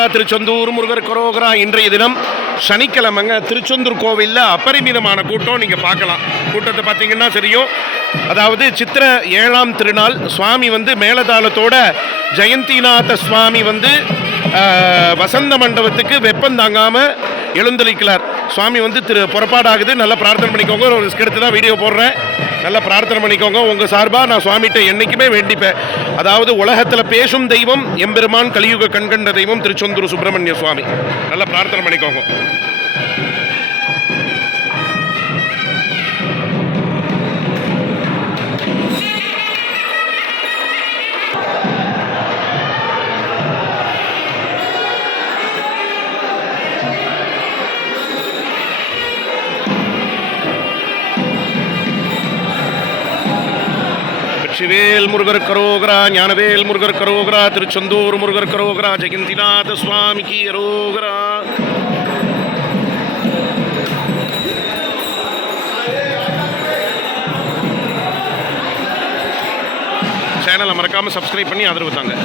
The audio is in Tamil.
திருச்செந்தூர் முருகர் கரோகரா. இன்றைய தினம் சனிக்கிழமைங்க. திருச்செந்தூர் கோவிலில் அபரிமிதமான கூட்டம் நீங்கள் பார்க்கலாம். கூட்டத்தை பார்த்தீங்கன்னா தெரியும். அதாவது சித்திர 7ஆம் திருநாள் சுவாமி மேலதாளத்தோட ஜெயந்திநாத சுவாமி வசந்த மண்டபத்துக்கு வெப்பம் தாங்காமல் எழுந்தளிக்கிறார். சுவாமி புறப்பாடாகுது. நல்லா பிரார்த்தனை பண்ணிக்கோங்க. ஒரு ரிஸ்க் எடுத்து தான் வீடியோ போடுறேன். நல்லா பிரார்த்தனை பண்ணிக்கோங்க. உங்கள் சார்பாக நான் சுவாமிகிட்ட என்றைக்குமே வேண்டிப்பேன். அதாவது உலகத்தில் பேசும் தெய்வம் எம்பெருமான் கலியுக கண்கண்ட தெய்வம் திருச்செந்தூர் சுப்பிரமணிய சுவாமி. நல்லா பிரார்த்தனை பண்ணிக்கோங்க. வெற்றிவேல் முருகர் கரோகரா. ஞானவேல் முருகர் கரோகரா. திருச்செந்தூர் முருகர் கரோகரா. ஜெயந்திநாத சுவாமிக்கு அரோகரா. சேனலை மறக்காம சப்ஸ்கிரைப் பண்ணி ஆதரவு தாங்க.